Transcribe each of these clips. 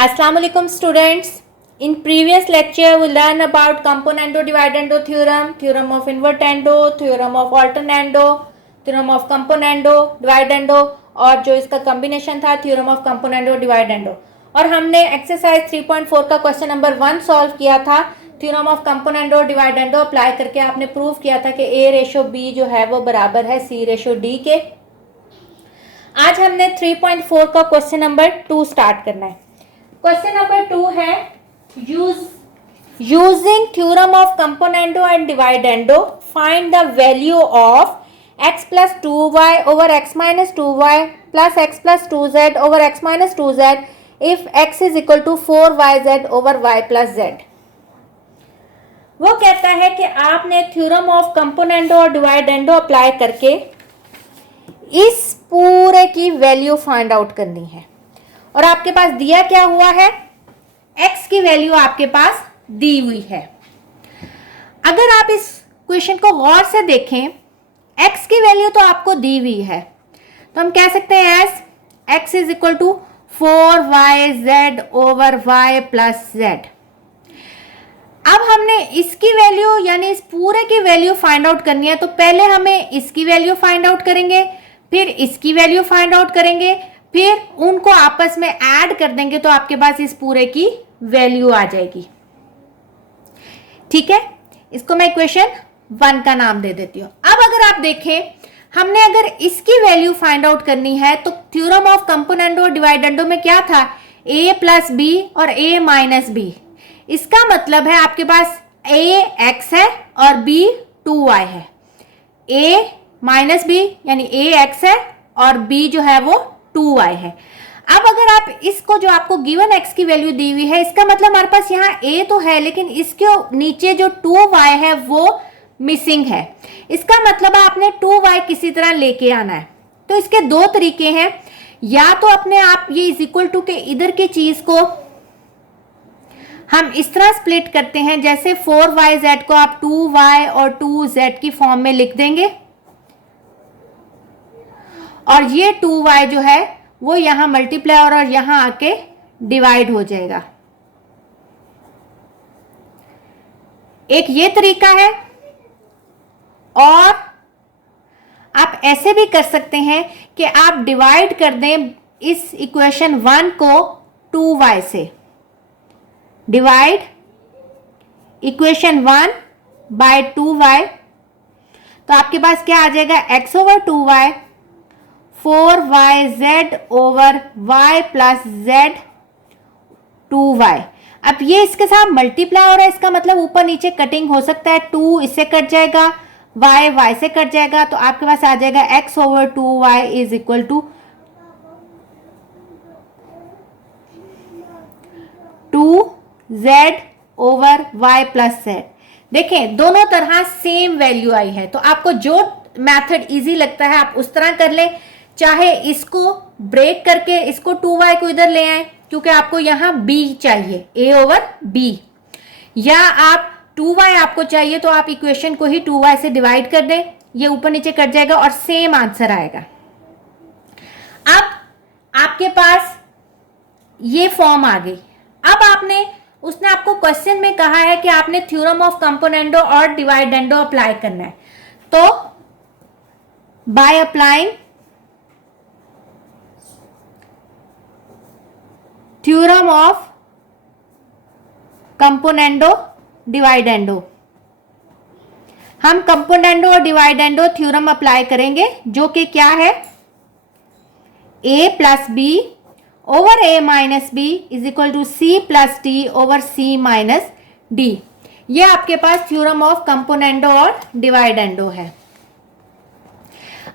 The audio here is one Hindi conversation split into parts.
Assalamu alaikum students. In previous lecture we learned about componendo dividendo theorem, theorem of invertendo, theorem of alternando, theorem of componendo dividendo और जो इसका कॉम्बिनेशन था theorem of componendo dividendo। और हमने एक्सरसाइज 3.4 का क्वेश्चन नंबर 1 सॉल्व किया था। थ्योरम ऑफ कंपोनेंडो डिवाइडेंडो अप्लाई करके आपने प्रूव किया था कि A/B जो है वो बराबर है C/D के। आज हमने 3.4 का क्वेश्चन नंबर 2 स्टार्ट करना है। क्वेश्चन नंबर 2 है using theorem of componendo and dividendo find the value of x plus 2y over x minus 2y plus x plus 2z over x minus 2z if x is equal to 4yz over y plus z। वो कहता है कि आपने थ्योरम ऑफ कंपोनेंडो और डिवाइडेंडो अप्लाई करके इस पूरे की वैल्यू फाइंड आउट करनी है और आपके पास दिया क्या हुआ है, x की वैल्यू आपके पास दी हुई है। अगर आप इस क्वेश्चन को गौर से देखें, x की वैल्यू तो आपको दी हुई है, तो हम कह सकते हैं edge x is equal to 4yz over y plus z। अब हमने इसकी वैल्यू यानी इस पूरे की वैल्यू फाइंड आउट करनी है, तो पहले हमें इसकी वैल्यू फाइंड आउट करेंगे, फिर इसकी वैल्यू फाइंड आउट करेंगे, फिर उनको आपस में ऐड कर देंगे तो आपके पास इस पूरे की वैल्यू आ जाएगी। ठीक है, इसको मैं इक्वेशन 1 का नाम दे देती हूं। अब अगर आप देखें, हमने अगर इसकी वैल्यू फाइंड आउट करनी है तो थ्योरम ऑफ कंपोनेंडो डिवाइडेंडो में क्या था, a प्लस बी और a माइनस बी। इसका मतलब है आपके पास a x है और b 2y है। a माइनस बी यानी a x है और b जो है वो 2y है। अब अगर आप इसको जो आपको गिवन x की वैल्यू दी हुई है, इसका मतलब हमारे पास यहाँ a तो है लेकिन इसके नीचे जो 2y है वो मिसिंग है। इसका मतलब आपने 2y किसी तरह लेके आना है। तो इसके दो तरीके हैं, या तो अपने आप ये इज इक्वल टू के इधर की चीज को हम इस तरह स्प्लिट करते हैं, जैसे 4yz को आप 2y और 2z की फॉर्म में लिख देंगे और ये 2y जो है वो यहां मल्टीप्लाई और यहां आके डिवाइड हो जाएगा। एक ये तरीका है, और आप ऐसे भी कर सकते हैं कि आप डिवाइड कर दें इस इक्वेशन 1 को 2y से। डिवाइड इक्वेशन 1 बाय 2y, तो आपके पास क्या आ जाएगा, x over 2y 4yz over y plus z 2y। अब ये इसके साथ मल्टीप्लाई हो रहा है, इसका मतलब ऊपर नीचे कटिंग हो सकता है, 2 इससे कट जाएगा, y से कट जाएगा, तो आपके पास आ जाएगा x over 2y is equal to 2z over y plus z। देखें दोनों तरह सेम वैल्यू आई है, तो आपको जो मेथड इजी लगता है आप उस तरह कर लें। चाहे इसको ब्रेक करके इसको 2y को इधर ले आए क्योंकि आपको यहां b चाहिए, a ओवर b, या आप 2y आपको चाहिए तो आप इक्वेशन को ही 2y से डिवाइड कर दें, ये ऊपर नीचे कट जाएगा और सेम आंसर आएगा। अब आपके पास ये फॉर्म आ गई। अब आपने उसने आपको क्वेश्चन में कहा है कि आपने थ्योरम ऑफ कंपोनेंडो और डिवाइडेंडो अप्लाई करना है, तो by applying theorem of componendo dividendo, हम कंपोनेंडो और डिवाइडेंडो थ्योरम अप्लाई करेंगे, जो कि क्या है, a plus B over a minus b is equal to c plus d over c minus d। ये आपके पास थ्योरम ऑफ कंपोनेंडो और डिवाइडेंडो है।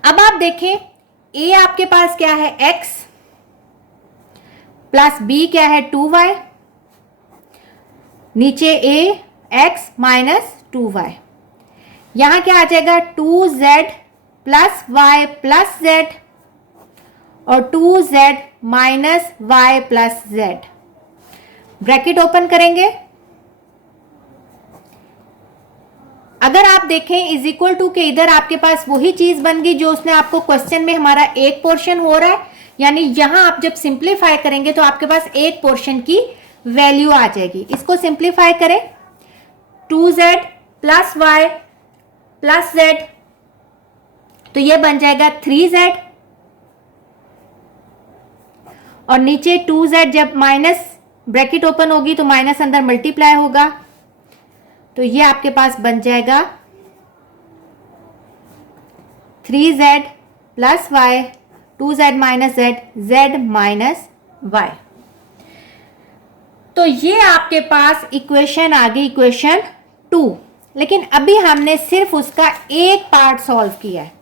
अब आप देखें, a आपके पास क्या है, x प्लस b क्या है, 2y, नीचे a x माइनस 2y, यहां क्या आ जाएगा, 2z plus y plus z और 2z minus y plus z। Bracket open करेंगे, अगर आप देखें इज इक्वल टू के इधर आपके पास वही चीज बन गई जो उसने आपको क्वेश्चन में, हमारा एक पोर्शन हो रहा है यानी यहां आप जब सिंप्लीफाई करेंगे तो आपके पास एक पोर्शन की वैल्यू आ जाएगी। इसको सिंप्लीफाई करें, 2z plus Y plus z, तो ये बन जाएगा 3z, और नीचे 2z जब माइनस ब्रैकेट ओपन होगी तो माइनस अंदर मल्टीप्लाई होगा, तो ये आपके पास बन जाएगा 3z plus y 2z minus z, z minus y. तो ये आपके पास इक्वेशन आ गई, इक्वेशन 2। लेकिन अभी हमने सिर्फ उसका एक पार्ट सॉल्व किया है,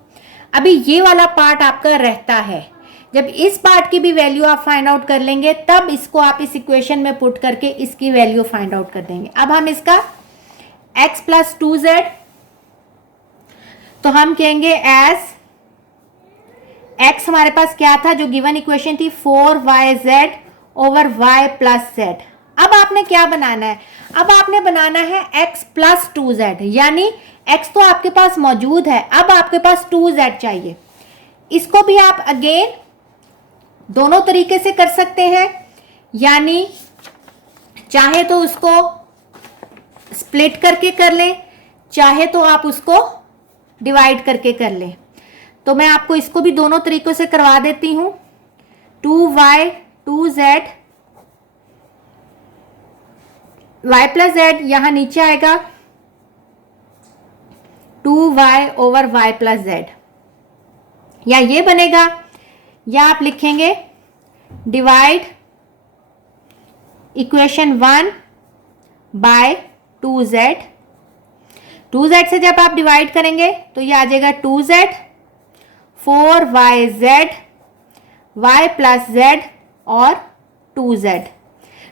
अभी ये वाला पार्ट आपका रहता है। जब इस पार्ट की भी वैल्यू आप फाइंड आउट कर लेंगे तब इसको आप इस इक्वेशन में पुट करके इसकी वैल्यू फाइंड आउट कर देंगे। अब हम इसका x प्लस 2z, तो हम कहेंगे एज x हमारे पास क्या था, जो गिवन इक्वेशन थी 4yz over y plus z। अब आपने क्या बनाना है, अब आपने बनाना है x प्लस 2z, यानी x तो आपके पास मौजूद है, अब आपके पास 2z चाहिए। इसको भी आप अगेन दोनों तरीके से कर सकते हैं, यानी चाहे तो उसको स्प्लिट करके कर लें, चाहे तो आप उसको डिवाइड करके कर लें। तो मैं आपको इसको भी दोनों तरीकों से करवा देती हूं। 2y 2z y plus z, यहां नीचे आएगा 2y over y plus z, या ये बनेगा, या आप लिखेंगे divide equation 1 bye 2z। 2z से जब आप डिवाइड करेंगे तो ये आ जाएगा 2z 4yz y plus z और 2z।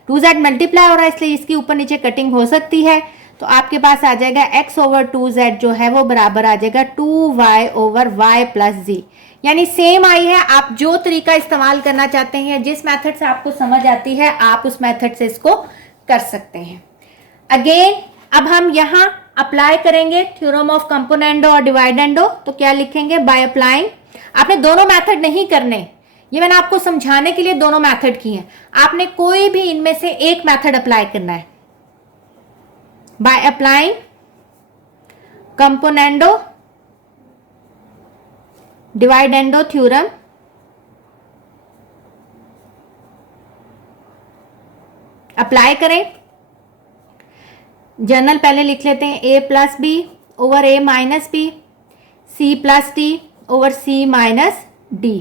2z मल्टीप्लाई हो रहा है इसलिए इसकी ऊपर नीचे कटिंग हो सकती है, तो आपके पास आ जाएगा x ओवर 2z जो है वो बराबर आ जाएगा 2y over y plus z। यानी सेम आई है, आप जो तरीका इस्तेमाल करना चाहते हैं, जिस मेथड से आपको समझ आती है आप उस मेथड से इसको कर सकते हैं। अगेन अब हम यहाँ अप्लाई करेंगे थ्योरम ऑफ कंपोनेंडो और डिवाइडेंडो, तो क्या लिखेंगे, बाय अप्लाइंग। आपने दोनों मेथड नहीं करने, ये मैंने आपको समझाने के लिए दोनों मेथड की हैं, आपने कोई भी इनमें से एक मेथड अप्लाई करना है। By applying componendo dividendo theorem, apply करें। जर्नल पहले लिख लेते हैं, a plus B over a minus B, c plus D over c minus D.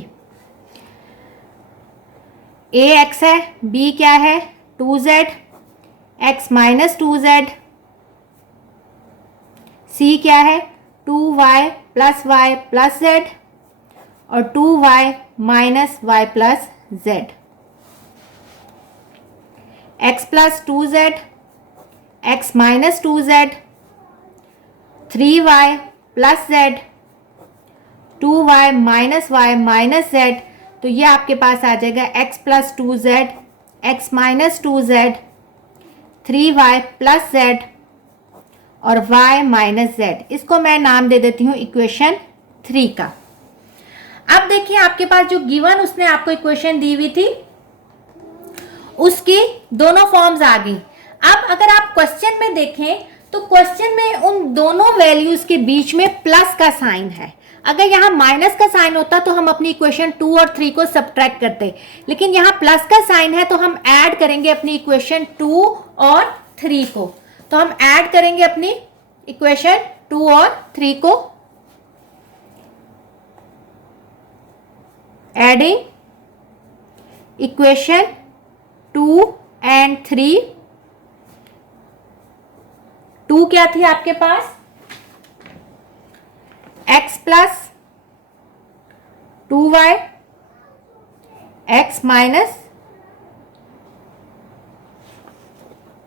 a x है, b क्या है 2z, x minus 2z, c क्या है 2y plus y plus z और 2y minus y plus z। x plus 2z, x minus 2z, 3y plus z, 2y minus y minus z, तो ये आपके पास आ जाएगा x plus 2z, x minus 2z, 3y plus z और y माइनस z। इसको मैं नाम दे देती हूँ इक्वेशन 3 का। अब देखिए आपके पास जो गिवन उसने आपको इक्वेशन दी हुई थी उसकी दोनों फॉर्म्स आ गई। अब अगर आप क्वेश्चन में देखें तो क्वेश्चन में उन दोनों वैल्यूज के बीच में प्लस का साइन है। अगर यहाँ माइनस का साइन होता तो हम अपनी इक्वेशन 2 और 3 को सब्ट्रैक्ट करते, लेकिन यहाँ प्लस का साइन है तो हम ऐड करेंगे अपनी इक्वेशन 2 और 3 को। तो हम ऐड करेंगे अपनी इक्वेशन 2 और 3 को, एडिंग इक्वेशन 2 एंड 3। 2 क्या थी आपके पास, x plus 2y, x minus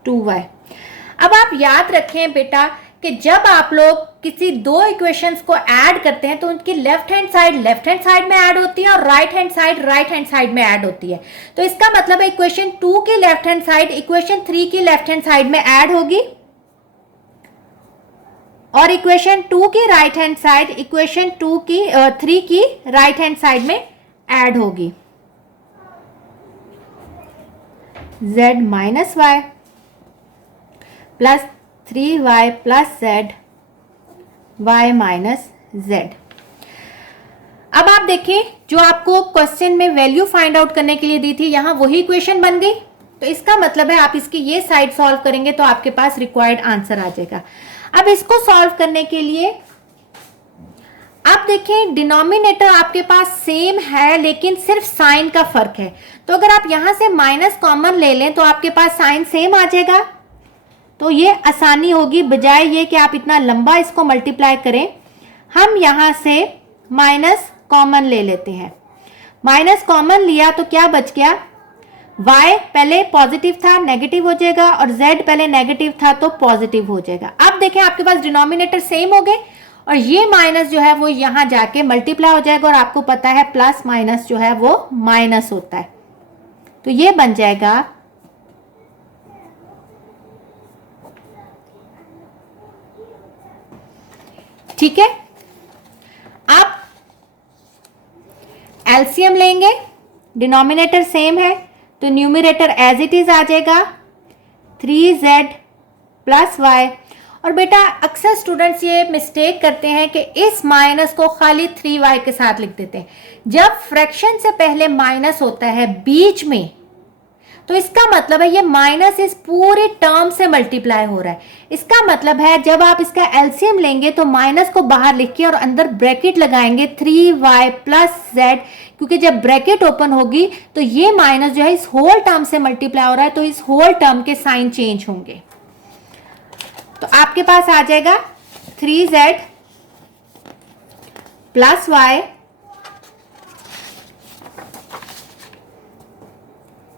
2y। अब आप याद रखें बेटा कि जब आप लोग किसी दो इक्वेशंस को ऐड करते हैं तो उनकी लेफ्ट हैंड साइड में ऐड होती है और राइट हैंड साइड में ऐड होती है। तो इसका मतलब है इक्वेशन 2 की लेफ्ट हैंड साइड इक्वेशन 3 की लेफ्ट हैंड साइड में ऐड होगी और इक्वेशन 2 की राइट हैंड साइड इक्वेशन 3 की राइट हैंड साइड में ऐड होगी। z minus y plus 3y plus z y minus z। अब आप देखिए जो आपको क्वेश्चन में वैल्यू फाइंड आउट करने के लिए दी थी, यहां वही इक्वेशन बन गई। तो इसका मतलब है आप इसकी ये साइड सॉल्व करेंगे तो आपके पास रिक्वायर्ड आंसर आ जाएगा। अब इसको सॉल्व करने के लिए आप देखें डिनोमिनेटर आपके पास सेम है लेकिन सिर्फ साइन का फर्क है। तो अगर आप यहां से माइनस कॉमन ले लें तो आपके पास साइन सेम आ जाएगा। तो ये आसानी होगी, बजाय ये कि आप इतना लंबा इसको मल्टीप्लाई करें। हम यहां से माइनस कॉमन ले लेते हैं। माइनस कॉमन लिया तो क्या बच गया, y पहले पॉजिटिव था नेगेटिव हो जाएगा और z पहले नेगेटिव था तो पॉजिटिव हो जाएगा। अब देखें आपके पास डिनोमिनेटर सेम हो गए और ये माइनस जो है वो यहां जाके मल्टीप्लाई हो जाएगा और आपको पता है प्लस माइनस जो है वो माइनस होता है। तो ये बन जाएगा ठीक है। आप एलसीएम लेंगे, डिनोमिनेटर सेम है तो न्यूमरेटर एज इट इज आ जाएगा 3z प्लस वाई। और बेटा अक्सर स्टूडेंट्स ये मिस्टेक करते हैं कि इस माइनस को खाली 3y के साथ लिख देते हैं। जब फ्रैक्शन से पहले माइनस होता है बीच में तो इसका मतलब है ये माइनस इस पूरे टर्म से मल्टीप्लाई हो रहा है। इसका मतलब है जब आप इसका एलसीएम लेंगे तो माइनस को बाहर लिख के और अंदर ब्रैकेट लगाएंगे 3y प्लस z, क्योंकि जब ब्रैकेट ओपन होगी तो ये माइनस जो है इस होल टर्म से मल्टीप्लाई हो रहा है तो इस होल टर्म के साइन चेंज होंगे। तो आपके पास आ जाएगा 3z plus y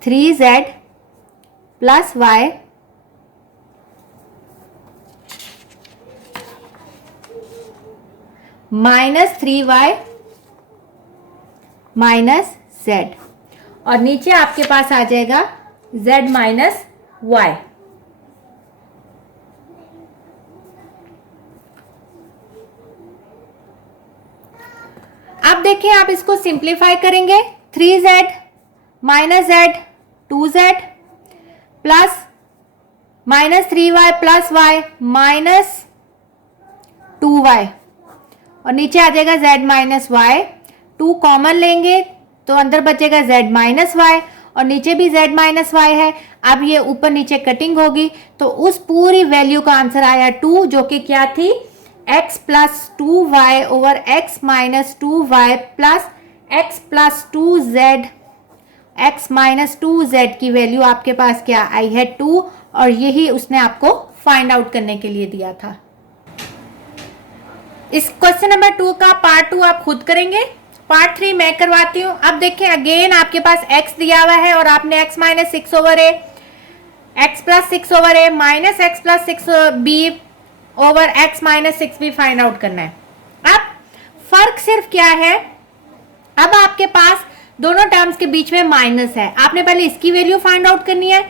3z plus y minus 3y minus z और नीचे आपके पास आ जाएगा z माइनस y। अब देखिए आप इसको सिंप्लीफाई करेंगे 3z minus z 2z plus minus 3y plus y minus 2y और नीचे आ जाएगा z माइनस y। 2 कॉमन लेंगे तो अंदर बचेगा z माइनस y और नीचे भी z माइनस y है। अब ये ऊपर नीचे कटिंग होगी तो उस पूरी वैल्यू का आंसर आया 2, जो कि क्या थी x plus 2y over x minus 2y plus x plus 2z x minus 2z की वैल्यू आपके पास क्या आई है 2 और यही उसने आपको फाइंड आउट करने के लिए दिया था। इस क्वेश्चन नंबर 2 का पार्ट 2 आप खुद करेंगे, पार्ट 3 मैं करवाती हूं। अब देखें अगेन आपके पास x दिया हुआ है और आपने x minus 6 over a x plus 6 over a minus x plus 6 b over x minus 6 b find out करना है। अब फर्क सिर्फ क्या है, अब आपके पास दोनों टर्म्स के बीच में माइनस है। आपने पहले इसकी वैल्यू फाइंड आउट करनी है,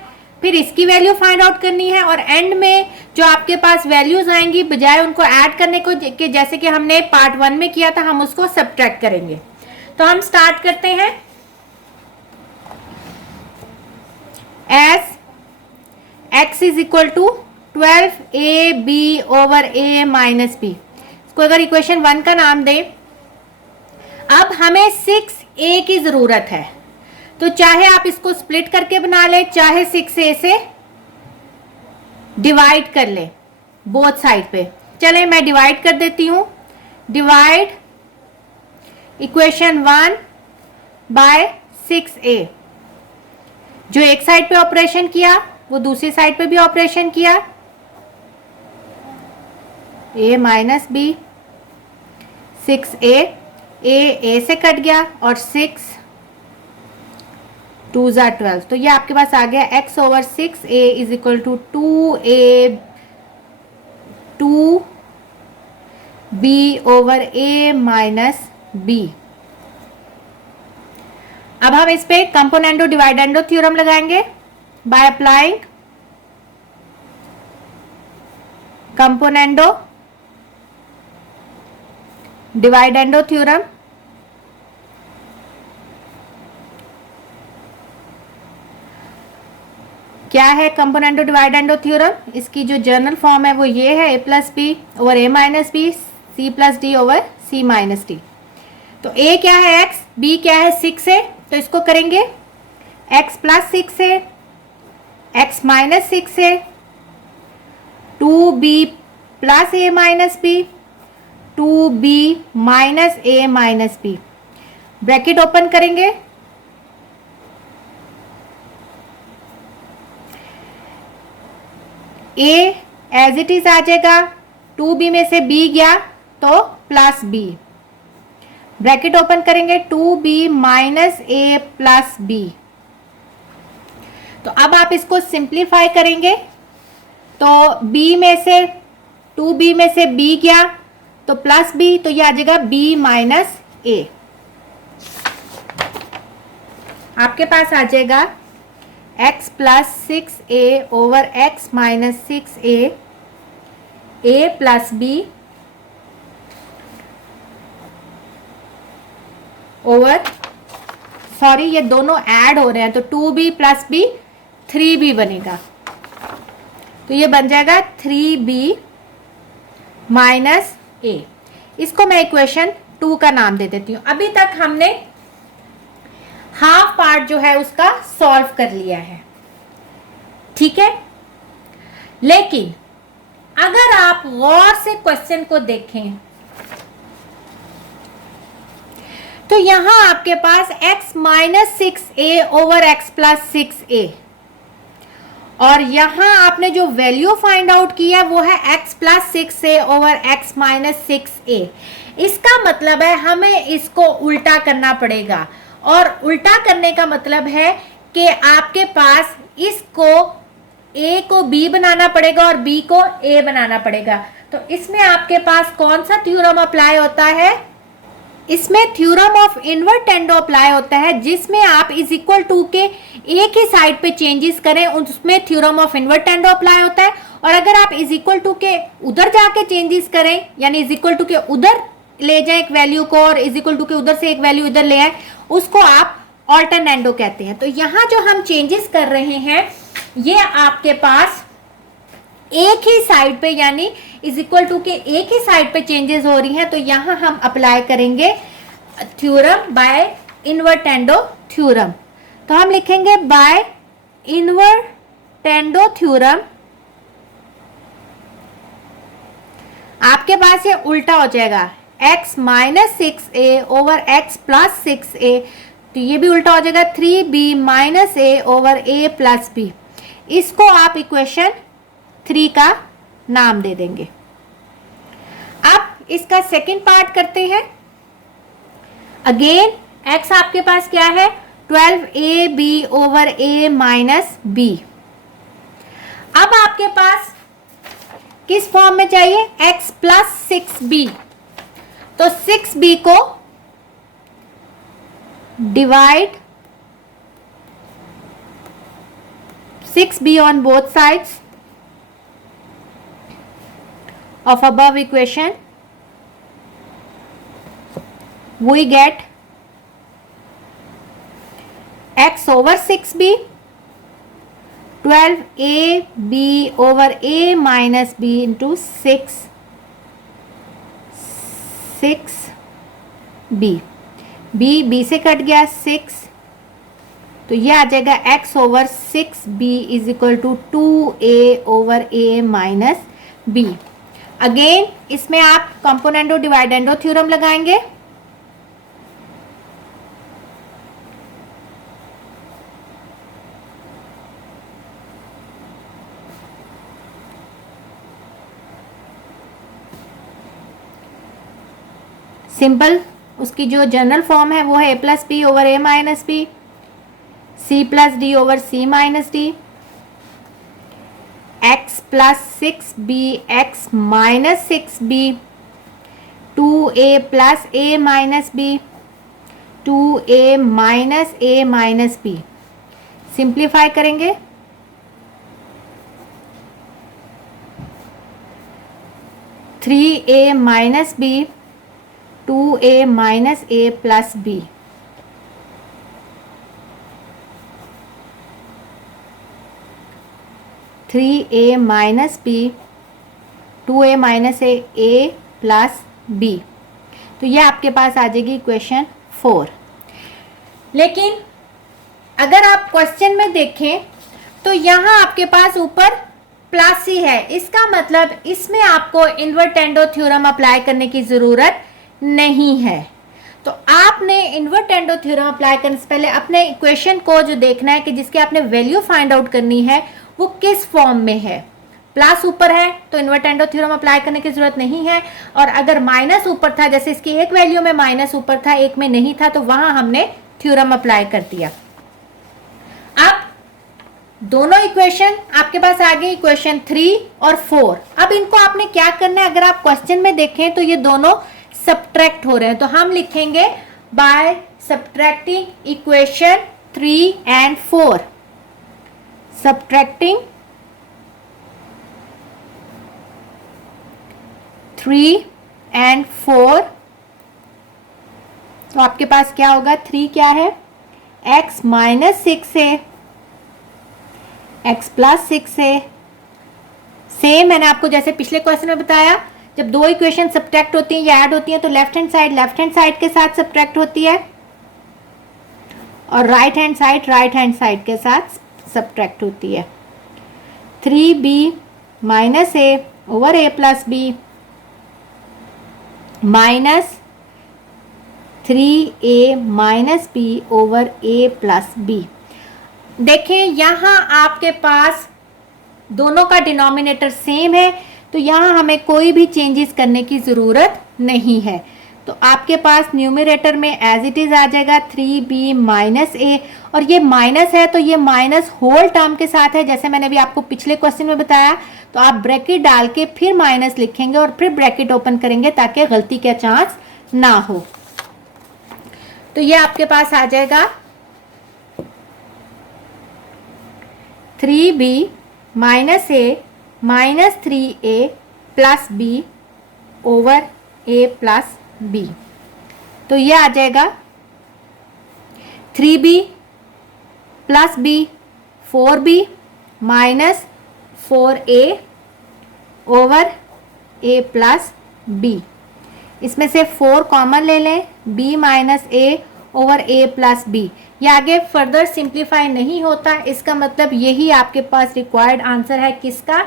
फिर इसकी वैल्यू फाइंड आउट करनी है और एंड में जो आपके पास वैल्यूज आएंगी बजाय उनको ऐड करने को कि जैसे कि हमने पार्ट 1 में किया था, हम उसको सब्ट्रैक्ट करेंगे। तो हम स्टार्ट करते हैं। S x is equal to 12ab over a minus b। इसको अगर इक्वेशन 1 का नाम दें। अब हमें 6a की जरूरत है तो चाहे आप इसको स्प्लिट करके बना ले, चाहे 6a से डिवाइड कर ले बोथ साइड पे। चले मैं डिवाइड कर देती हूं। Divide equation 1 by 6a। जो एक साइड पे ऑपरेशन किया वो दूसरी साइड पे भी ऑपरेशन किया। a minus b 6a a से कट गया और 6 2 ज़ा 12। तो ये आपके पास आ गया x over 6a is equal to 2b over a minus b। अब हम इस पे कंपोनेंडो डिवाइडेंडो थ्योरम लगाएंगे by applying componendo dividendo theorem. क्या है कंपोनेंटो डिवाइडेंडो थ्योरम? इसकी जो जर्नल फॉर्म है वो ये है, A plus B over A minus B, C plus D over C minus D. तो ए क्या है एक्स, बी क्या है 6 है, तो इसको करेंगे एक्स प्लस 6 है, एक्स माइनस 6 है, 2b प्लस ए माइनस बी, 2b माइनस ए माइनस बी, ब्रैकेट ओपन करेंगे, ए एज इट इज आ जाएगा, 2b में से b गया तो प्लस b, ब्रैकेट ओपन करेंगे, 2b minus A plus b। तो अब आप इसको सिंप्लीफाई करेंगे तो b में से 2b में से b गया तो प्लस b, तो ये आ जाएगा b माइनस ए। आपके पास आ जाएगा x plus 6a over x minus 6a, a plus b over, sorry ये दोनों ऐड हो रहे हैं तो 2b प्लस b 3b बनेगा, तो ये बन जाएगा 3b माइनस a। इसको मैं इक्वेशन 2 का नाम दे देती हूं। अभी तक हमने हाफ पार्ट जो है उसका सॉल्व कर लिया है, ठीक है। लेकिन अगर आप गौर से क्वेश्चन को देखें तो यहां आपके पास x minus 6a over x plus 6a, और यहां आपने जो वैल्यू फाइंड आउट किया वो है x plus 6a over x minus 6a। इसका मतलब है हमें इसको उल्टा करना पड़ेगा, और उल्टा करने का मतलब है कि आपके पास इसको a को b बनाना पड़ेगा और b को a बनाना पड़ेगा। तो इसमें आपके पास कौन सा थ्योरम अप्लाई होता है? इसमें थ्योरम ऑफ इन्वर्टेंडो अप्लाई होता है, जिसमें आप इज इक्वल टू के एक ही साइड पे चेंजेस करें उसमें थ्योरम ऑफ इन्वर्टेंडो अप्लाई होता है, और अगर आप इज इक्वल टू के उधर जाके चेंजेस करें, यानी इज इक्वल टू के उधर ले जाए एक वैल्यू को और इज इक्वल टू के उधर से एक वैल्यू इधर ले आए, उसको आप ऑल्टरनेंडो कहते हैं। तो यहाँ जो हम चेंजेस कर रहे हैं ये आपके पास एक ही साइड पे, यानी इज इक्वल टू के एक ही साइड पे चेंजेस हो रही हैं, तो यहां हम अप्लाई करेंगे थ्योरम बाय इन्वर्टेंडो थ्योरम। तो हम लिखेंगे बाय इन्वर्टेंडो थ्योरम। आपके पास ये उल्टा हो जाएगा, x minus 6a over x plus 6a, तो ये भी उल्टा हो जाएगा 3b minus a over a plus b। इसको आप इक्वेशन 3 का नाम दे देंगे। अब इसका सेकंड पार्ट करते हैं। अगेन x आपके पास क्या है, 12ab over a minus b। अब आपके पास किस फॉर्म में चाहिए, x प्लस 6b, तो 6b को divide 6b on both sides of above equation, we get x over 6b, 12ab over a minus b into 6b, b से कट गया 6, तो ये आ जाएगा x over 6b is equal to 2a over a minus b। Again इसमें आप कंपोनेंटो डिवाइडेंडो थ्योरम लगाएंगे। सिंपल उसकी जो जनरल फॉर्म है वो है a plus B over a minus B, C plus D over C minus D, x plus 6b x minus 6b, 2a plus a minus b, 2a minus a minus b। Simplify करेंगे, three A minus B, 2a minus a plus b। 3a minus B 2a minus A plus B. तो ये आपके पास आ जाएगी इक्वेशन 4। लेकिन अगर आप क्वेश्चन में देखें तो यहाँ आपके पास ऊपर प्लस ही है, इसका मतलब इसमें आपको इन्वर्टेंडो थ्योरम अप्लाई करने की ज़रूरत नहीं है। तो आपने इन्वर्टेंडो थ्योरम अप्लाई करने से पहले अपने इक्वेशन को जो देखना है कि जिसकी आपने वैल्यू फाइंड आउट करनी है वो किस फॉर्म में है। प्लस ऊपर है तो इन्वर्टेंडो थ्योरम अप्लाई करने की जरूरत नहीं है, और अगर माइनस ऊपर था, जैसे इसकी एक वैल्यू में माइनस ऊपर था एक में नहीं था, तो वहां हमने थ्योरम अप्लाई कर दिया। अब दोनों इक्वेशन आपके पास आ गई, इक्वेशन 3 और 4। अब इनको आपने क्या करना है, अगर आप क्वेश्चन में देखें तो ये दोनों सब्ट्रैक्ट हो रहे हैं, तो हम लिखेंगे by subtracting equation 3 and 4, subtracting 3 and 4। तो आपके पास क्या होगा, 3 क्या है, x माइनस 6 है, x प्लस 6 है। सेम मैंने आपको जैसे पिछले क्वेश्चन में बताया, जब दो इक्वेशन सब्ट्रैक्ट होती हैं या ऐड होती हैं तो लेफ्ट हैंड साइड के साथ सब्ट्रैक्ट होती है और राइट हैंड साइड के साथ सब्ट्रैक्ट होती है। 3b minus a over a plus b minus 3a minus b over a plus b। देखें यहाँ आपके पास दोनों का डिनोमिनेटर सेम है, तो यहाँ हमें कोई भी चेंजेस करने की ज़रूरत नहीं है। तो आपके पास न्यूमरेटर में एज इट इज़ आ जाएगा 3b माइनस a, और ये माइनस है तो ये माइनस होल टर्म के साथ है, जैसे मैंने भी आपको पिछले क्वेश्चन में बताया। तो आप ब्रैकेट डाल के फिर माइनस लिखेंगे और फिर ब्रैकेट ओपन करेंगे ताकि गलती का चांस ना हो। तो ये आपके पास आ जाएगा 3b minus a minus 3a plus b over a plus b। तो ये आ जाएगा 3b plus b 4b minus 4a over a plus b। इसमें से 4 कॉमन ले लें, b minus a over a plus b। ये आगे फर्दर सिंप्लीफाई नहीं होता, इसका मतलब यही आपके पास रिक्वायर्ड आंसर है किसका,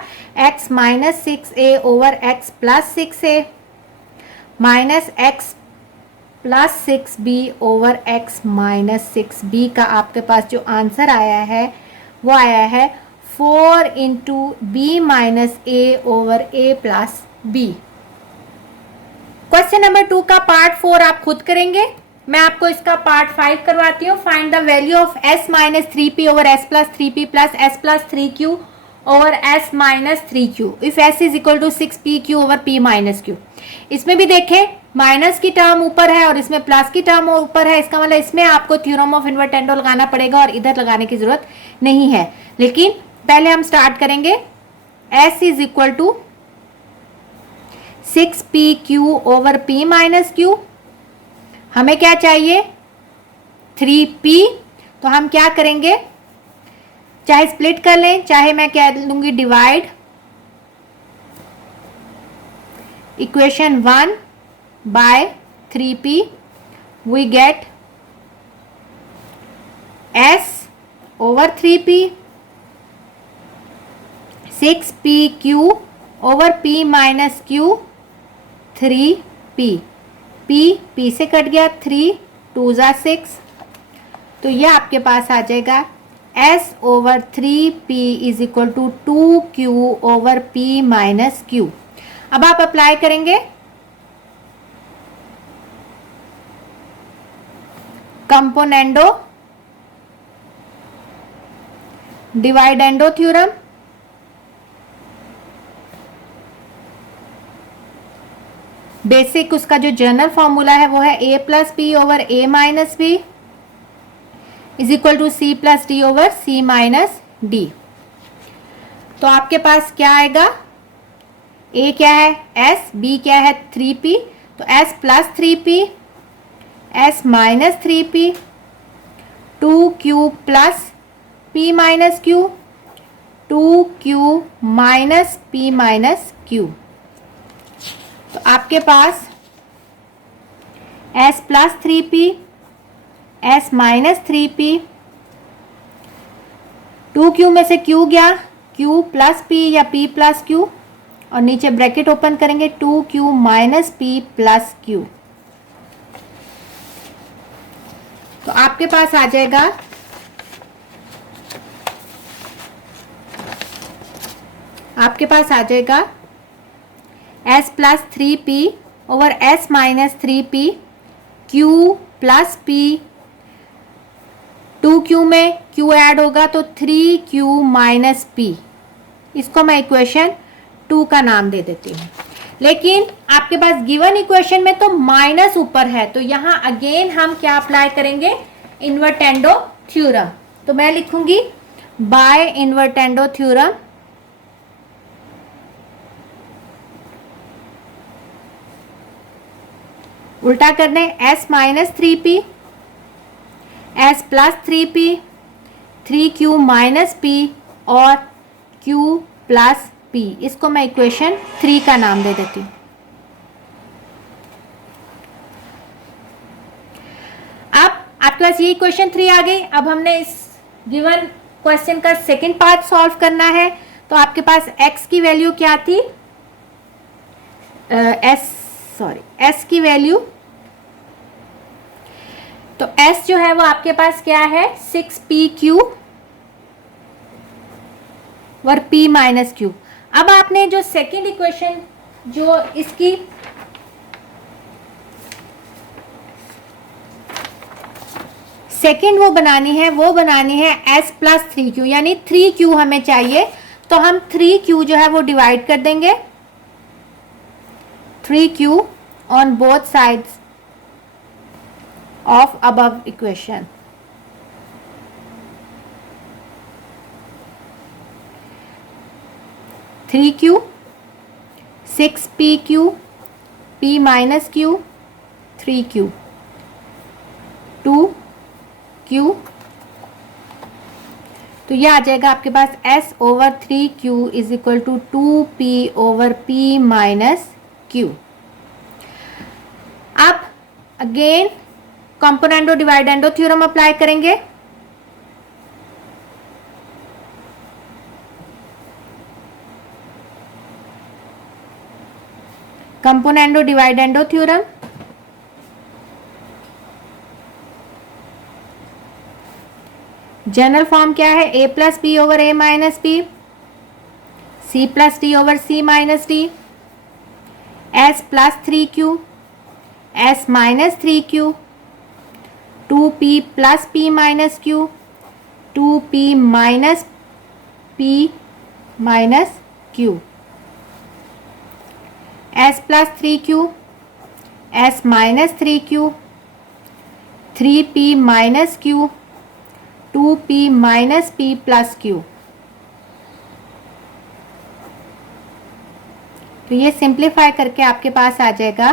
x minus 6a over x plus 6a minus x plus 6b over x minus 6b का आपके पास जो आंसर आया है वो आया है 4 into b minus a over a plus b। Question number 2 का पार्ट 4 आप खुद करेंगे, मैं आपको इसका पार्ट 5 करवाती हूँ। Find the value of s minus 3p over s plus 3p plus s plus 3q over s minus 3q if s is equal to 6pq over p minus q। इसमें भी देखें माइनस की टर्म ऊपर है और इसमें प्लस की टर्म ऊपर है, इसका मतलब इसमें आपको थ्योरम ऑफ इन्वर्टेंडो लगाना पड़ेगा और इधर लगाने की जरूरत नहीं है। लेकिन पहले हम स्टार्ट करेंगे, s is equal to 6pq over p minus q। हमें क्या चाहिए 3p, तो हम क्या करेंगे, चाहे स्प्लिट कर लें चाहे मैं क्या लूंगी divide. Equation 1 by 3p we get s over 3p 6pq over p minus q 3p, p से कट गया, 3 2 जा 6। तो यह आपके पास आ जाएगा s over 3p is equal to 2q over p minus q। अब आप अप्लाई करेंगे कंपोनेंडो डिवाइडेंडो थ्योरम। बेसिक उसका जो जनरल फॉर्मूला है वो है a plus B over a minus b is equal to c plus D over c minus D. तो आपके पास क्या आएगा, a क्या है s, b क्या है 3p, तो s plus 3p s minus 3p 2q plus p minus q 2q minus p minus q। तो आपके पास s plus 3p, s minus 3p, 2q में से q गया, q प्लस p या p प्लस q, और नीचे ब्रैकेट ओपन करेंगे 2q minus p plus q। तो आपके पास आ जाएगा s plus 3p over s minus 3p, q plus p, 2q में q ऐड होगा तो 3q माइनस p। इसको मैं इक्वेशन 2 का नाम दे देती हूँ। लेकिन आपके पास गिवन इक्वेशन में तो माइनस ऊपर है, तो यहाँ अगेन हम क्या अप्लाई करेंगे, इन्वर्टेंडो थ्योरम। तो मैं लिखूंगी बाय इन्वर्टेंडो थ्योरम उल्टा करने s minus 3p, s plus 3p, 3q minus p और q प्लस p। इसको मैं इक्वेशन 3 का नाम दे देती हूँ। अब आपके पास ये इक्वेशन 3 आ गई। अब हमने इस गिवन क्वेश्चन का सेकंड पार्ट सॉल्व करना है। तो आपके पास x की वैल्यू क्या थी, s की वैल्यू, तो s जो है वो आपके पास क्या है 6pq और p माइनस q। अब आपने जो सेकंड इक्वेशन जो इसकी सेकंड वो बनानी है s प्लस 3q, यानी 3q हमें चाहिए। तो हम 3q जो है वो डिवाइड कर देंगे, 3q on both sides of above equation. Three q, 6pq, p minus q, 3q, 2q। तो ये आ जाएगा आपके पास s over 3q is equal to 2p over p minus q। अब again componendo dividendo theorem apply करेंगे। Componendo dividendo theorem, general form क्या है, a plus B over a minus B, c plus D over c minus d, s plus 3q, s minus 3q, 2p plus p minus q, 2p minus p minus q, s plus 3q, s minus 3q, 3p minus q, 2p minus p plus q। तो ये सिंप्लीफाई करके आपके पास आ जाएगा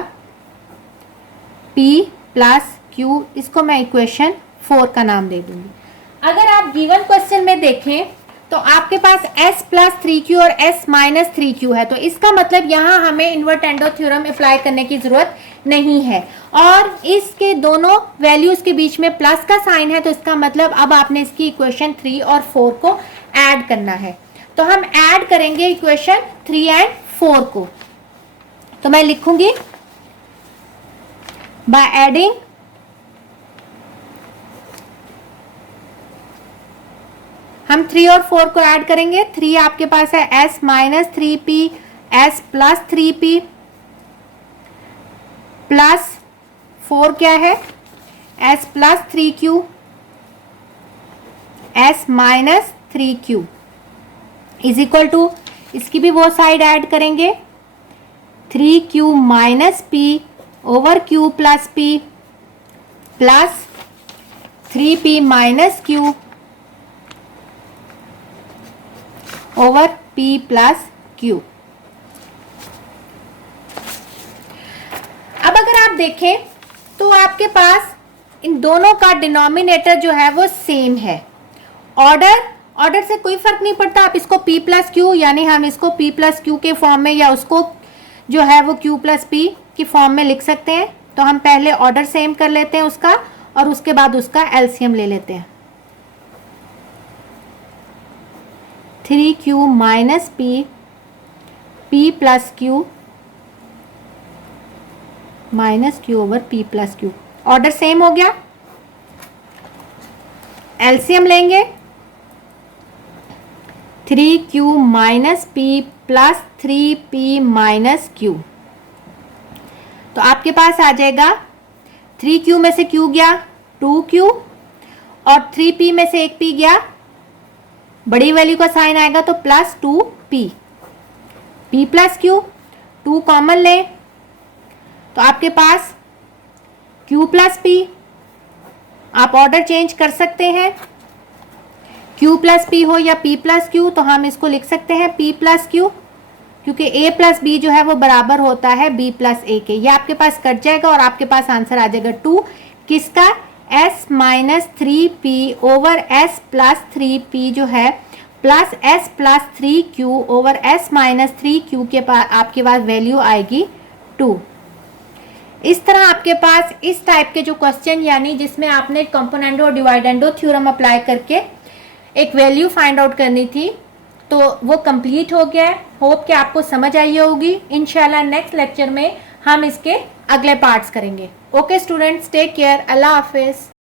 p प्लस q। इसको मैं इक्वेशन 4 का नाम दे दूंगी। अगर आप गिवन क्वेश्चन में देखें तो आपके पास s प्लस 3q और s माइनस 3q है, तो इसका मतलब यहाँ हमें इन्वर्टेंडो थ्योरम अप्लाई करने की जरूरत नहीं है। और इसके दोनों वैल्यूज के बीच में प्लस का साइन है, तो इसका मतलब अब आपने इसकी इक्वेशन 3 और 4 को ऐड करना है। तो हम ऐड करेंगे इक्वेशन 3 एंड 4 को। तो मैं लिखूंगी बाय एडिंग हम 3 और 4 को ऐड करेंगे। 3 आपके पास है s minus 3p, s plus 3p plus 4 क्या है s plus 3q, s minus 3q is equal to, इसकी भी वो साइड ऐड करेंगे 3q minus p over q plus p plus 3p minus q over p plus q। अब अगर आप देखें तो आपके पास इन दोनों का डिनोमिनेटर जो है वो सेम है। ऑर्डर ऑर्डर से कोई फर्क नहीं पड़ता, आप इसको p प्लस क्यू यानी हम इसको p प्लस क्यू के फॉर्म में या उसको जो है वो q प्लस p की फॉर्म में लिख सकते हैं। तो हम पहले ऑर्डर सेम कर लेते हैं उसका और उसके बाद उसका एलसीएम ले लेते हैं। 3q minus p plus Q minus Q over p plus Q. Order same हो गया, एलसीएम लेंगे 3q minus p plus 3p minus q। तो आपके पास आ जाएगा 3q में से q गया 2q और 3p में से एक p गया, बड़ी वैल्यू का साइन आएगा तो plus 2p, p plus q, 2 common लें तो आपके पास q प्लस p। आप ऑर्डर चेंज कर सकते हैं, q प्लस p हो या p प्लस q, तो हम इसको लिख सकते हैं p प्लस q, क्योंकि a प्लस b जो है वो बराबर होता है b प्लस a के। ये आपके पास कट जाएगा और आपके पास आंसर आ जाएगा 2 किसका, s minus 3p over s plus 3p जो है plus s plus 3q over s minus 3q के पास आपके पास वैल्यू आएगी 2। इस तरह आपके पास इस टाइप के जो क्वेश्चन यानी जिसमें आपने कंपोनेंडो और डिवाइडेंडो थ्योरम अप्लाई करके एक वैल्यू फाइंड आउट करनी थी, तो वो कंप्लीट हो गया है। होप कि आपको समझ आई होगी। इंशाल्लाह नेक्स्ट लेक्चर में हम इसके अगले पार्ट्स करेंगे। ओके स्टूडेंट्स, टेक केयर, अल्लाह हाफिज़।